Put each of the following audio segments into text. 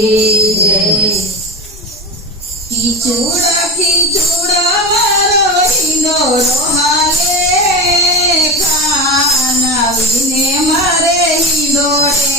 જય ખીચુડા ખીચુડા મારો રોહાલે કાનાવીને મારે ઈંડો છે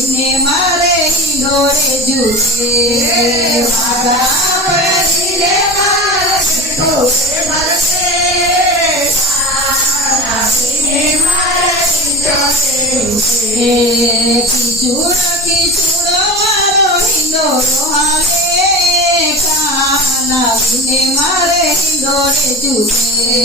ખાનાવીને મારે હિંડોળે જુએ. પાગા પહેરીને વાલો મીઠું મલકે ખાનાવીને મારે હિંડોળે જુએ.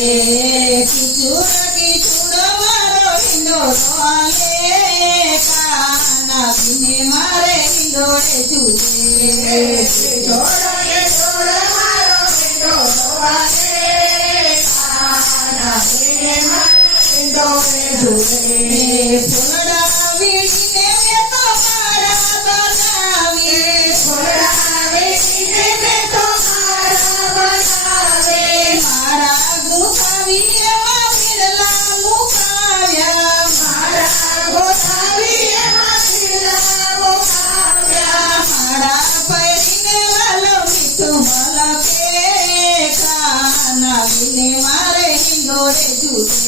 ખીચુડ ખીચુડ મારો હિંડોળો હાલે કાનાવીને મારે હિંડોળે જુએ ફૂલડા વીણીને મેં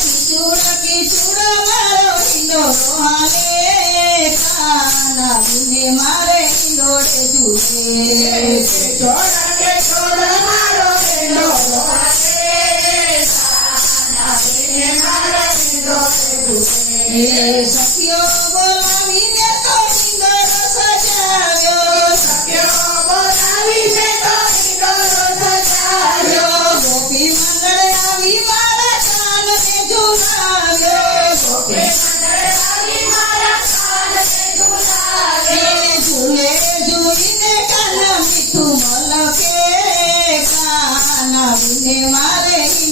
કિચુડ કિચુડ મારો હિંડોળો હાલે કાનાવીને મારે હિંડોળે જુએ એ સખીઓ બોલાવીને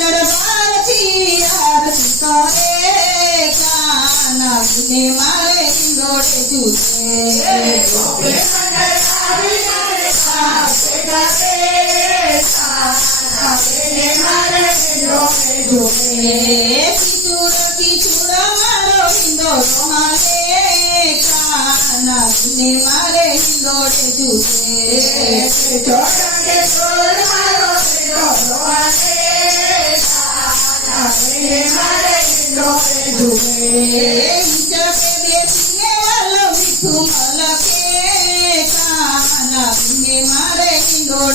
নরবারছি আরতি করে কানা গুনে মারে ইন্দোরে জুতে গোপে মন্ডলারি মারে কাপে কাপে কানা গুনে মারে ইন্দোরে জুতে কিচুর মারো